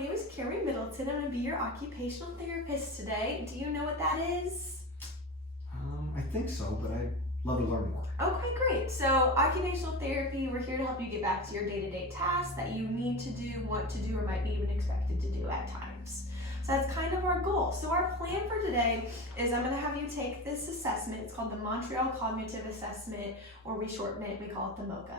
name is Carrie Middleton. I'm going to be your occupational therapist today. Do you know what that is? I think so, but I'd love to learn more. Okay, great. So occupational therapy, we're here to help you get back to your day-to-day tasks that you need to do, want to do, or might be even expected to do at times. So that's kind of our goal. So our plan for today is I'm going to have you take this assessment. It's called the Montreal Cognitive Assessment, or we shorten it, we call it the MoCa.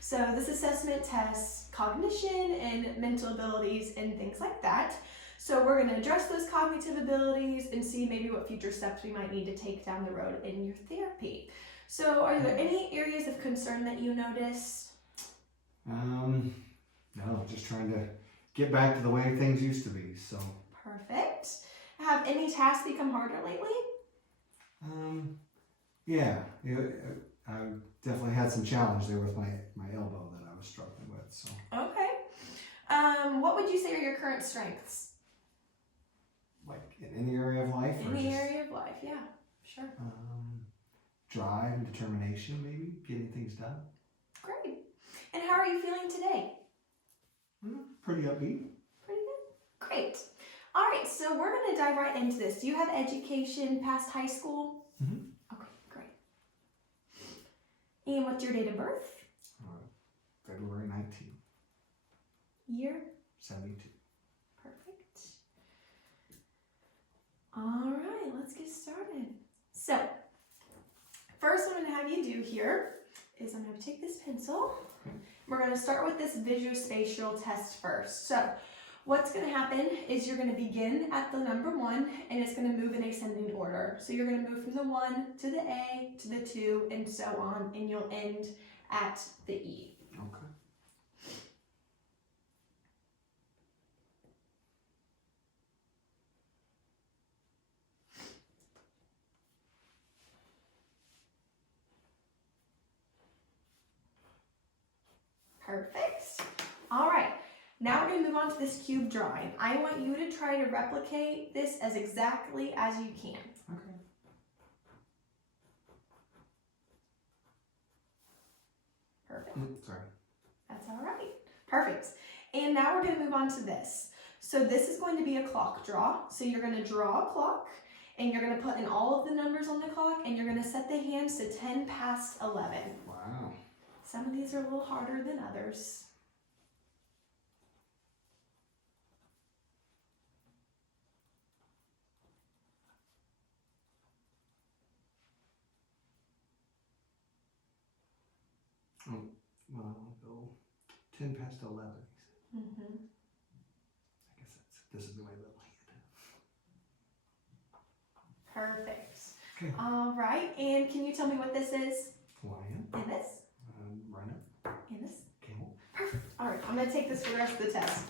So this assessment tests cognition and mental abilities and things like that. So we're going to address those cognitive abilities and see maybe what future steps we might need to take down the road in your therapy. So are there any areas of concern that you notice? No, just trying to get back to the way things used to be, so. Perfect. Have any tasks become harder lately? Yeah, I definitely had some challenge there with my elbow that I was struggling with, so. Okay. What would you say are your current strengths? Like in any area of life? Any area of life, yeah, sure. Drive and determination, maybe, getting things done. Great. And how are you feeling today? Pretty upbeat. Pretty good. Great. All right, so we're going to dive right into this. Do you have education past high school? Mm-hmm. Okay, great. And what's your date of birth? February 19th. Year? 72. Perfect. All right, let's get started. So, first what I'm going to have you do here is I'm going to take this pencil. We're going to start with this visuospatial test first. So, what's going to happen is you're going to begin at the number 1 and it's going to move in ascending order. So you're going to move from the 1 to the A to the 2 and so on, and you'll end at the E. Okay. Perfect. All right. Now we're going to move on to this cube drawing. I want you to try to replicate this as exactly as you can. Okay. Perfect. Sorry. That's all right. Perfect. And now we're going to move on to this. So this is going to be a clock draw. So you're going to draw a clock and you're going to put in all of the numbers on the clock and you're going to set the hands to 10 past 11. Wow. Some of these are a little harder than others. Oh, well, I'll go 10 past 11. Mm-hmm. I guess this is my little hand. Perfect. Okay. All right. And can you tell me what this is? Lion. And this? Rhino. And this? Camel. Perfect. All right. I'm going to take this for the rest of the test.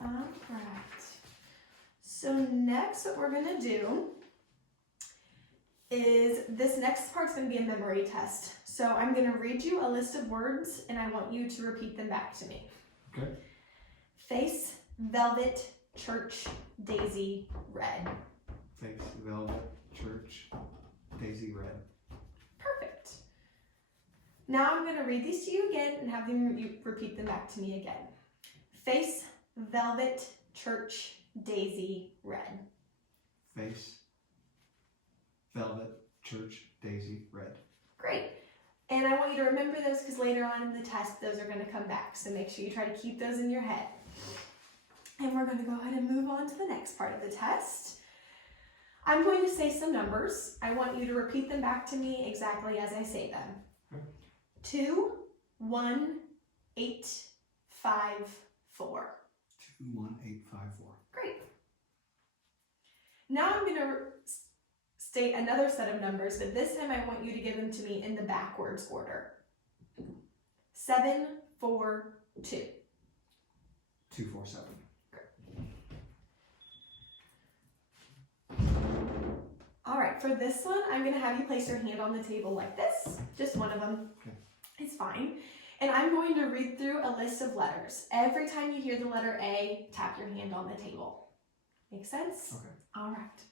All right. So next what we're going to do is this next part's going to be a memory test. So I'm going to read you a list of words and I want you to repeat them back to me. Okay. Face, velvet, church, daisy, red. Face, velvet, church, daisy, red. Perfect. Now I'm going to read these to you again and have them repeat them back to me again. Face, velvet, church, daisy, red. Face, velvet, church, daisy, red. Great. And I want you to remember those because later on in the test, those are going to come back. So make sure you try to keep those in your head. And we're going to go ahead and move on to the next part of the test. I'm going to say some numbers. I want you to repeat them back to me exactly as I say them. Okay. 2, 1, 8, 5, 4. 2, 1, 8, 5, 4. Great. Now I'm going to state another set of numbers, but this time I want you to give them to me in the backwards order. 7, 4, 2. 2, 4, 7. All right, for this one, I'm going to have you place your hand on the table like this, just one of them. Okay. It's fine. And I'm going to read through a list of letters. Every time you hear the letter A, tap your hand on the table. Make sense? Okay. All right.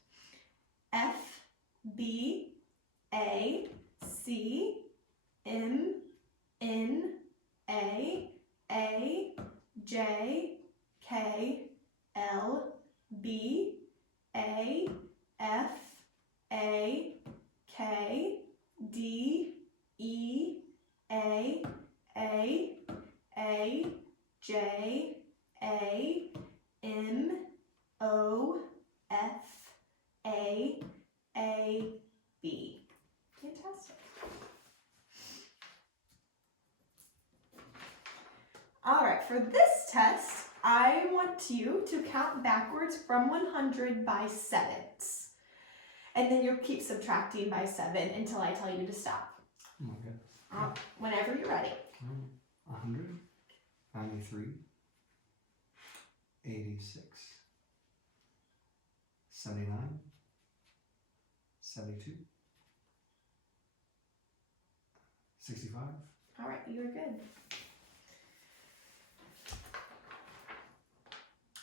F, B, A, C, M, N, A, J, K, L, B, A, F, A, K, D, E, A, J, A, M, O, F, A, B. Fantastic. All right, for this test, I want you to count backwards from 100 by sevens. And then you'll keep subtracting by 7 until I tell you to stop. Okay. Whenever you're ready. 100, 93, 86, 79, 72, 65. All right, you're good.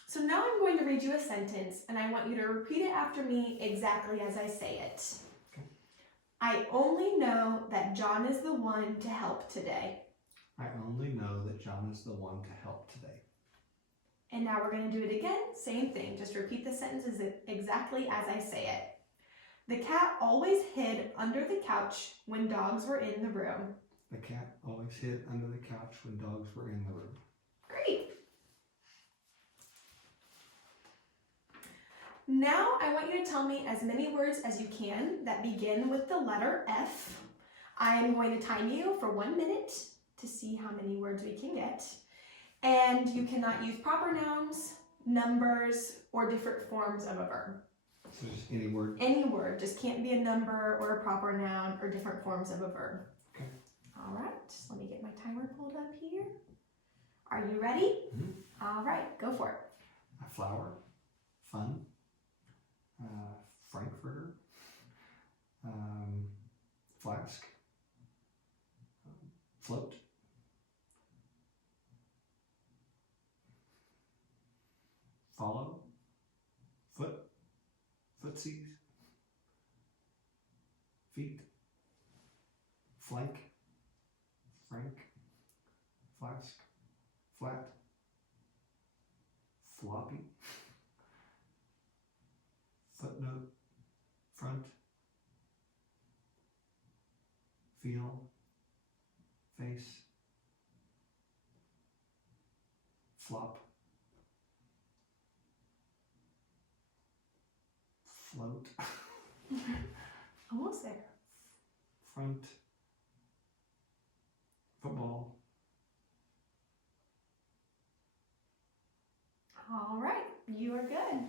So now I'm going to read you a sentence, and I want you to repeat it after me exactly as I say it. Okay. I only know that John is the one to help today. I only know that John is the one to help today. And now we're going to do it again. Same thing. Just repeat the sentences exactly as I say it. The cat always hid under the couch when dogs were in the room. The cat always hid under the couch when dogs were in the room. Great. Now I want you to tell me as many words as you can that begin with the letter F. I am going to time you for 1 minute to see how many words we can get. And you cannot use proper nouns, numbers, or different forms of a verb. So just any word? Any word, just can't be a number or a proper noun or different forms of a verb. Okay. All right, let me get my timer pulled up here. Are you ready? Mm-hmm. All right, go for it. A flower, fun, Frankfurter, flask, float, follow, foot, footsies, feet, flank, frank, flask, flat, floppy, footnote, front, feel, face, flop, float, Almost there. front, football. All right, you are good.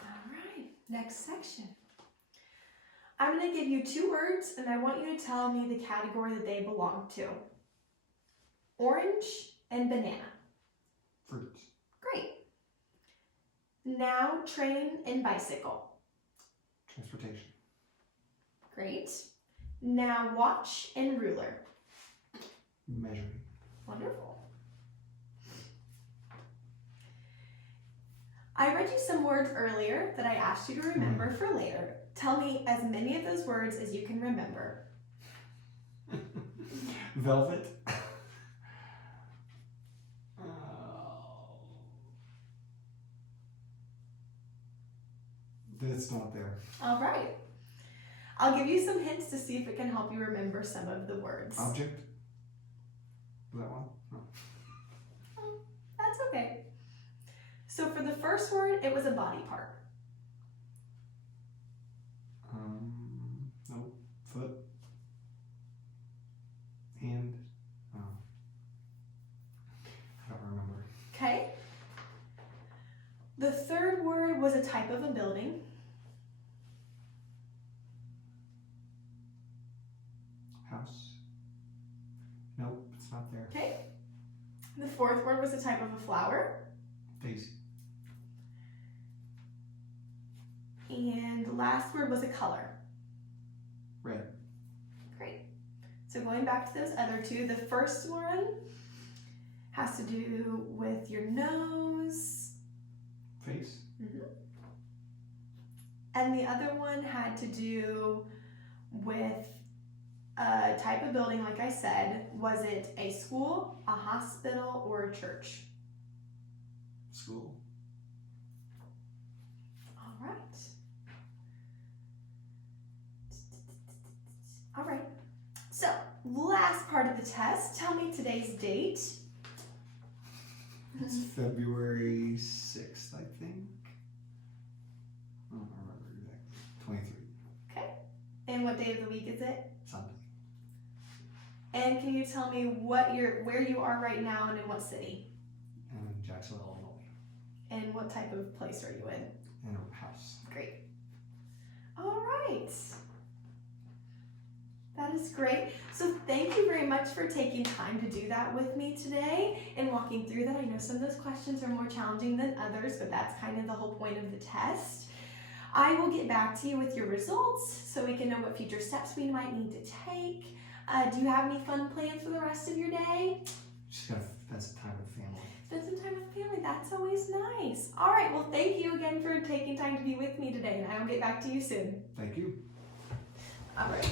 All right, next section. I'm going to give you 2 words and I want you to tell me the category that they belong to. Orange and banana. Fruits. Great. Now, train and bicycle. Transportation. Great. Now, watch and ruler. Measuring. Wonderful. I read you some words earlier that I asked you to remember for later. Tell me as many of those words as you can remember. Velvet. It's not there. All right. I'll give you some hints to see if it can help you remember some of the words. Object. Was that one? No. Oh, that's okay. So for the first word, it was a body part. No. Foot. Hand. Oh. I don't remember. Okay. The third word was a type of a building. House. Nope, it's not there. Okay. The fourth word was a type of a flower. Daisy. And the last word was a color. Red. Great. So going back to those other 2, the first one has to do with your nose. Face. Mm-hmm. And the other one had to do with type of building, like I said. Was it a school, a hospital, or a church? School. All right. All right. So, last part of the test. Tell me today's date. It's February 6th, I think. I don't remember exactly. 23. Okay. And what day of the week is it? Sunday. And can you tell me where you are right now and in what city? And in Jacksonville, Illinois. And what type of place are you in? In a house. Great. All right. That is great. So thank you very much for taking time to do that with me today and walking through that. I know some of those questions are more challenging than others, but that's kind of the whole point of the test. I will get back to you with your results so we can know what future steps we might need to take. Do you have any fun plans for the rest of your day? Just gotta spend some time with family. Spend some time with family. That's always nice. All right. Well, thank you again for taking time to be with me today, and I will get back to you soon. Thank you. All right.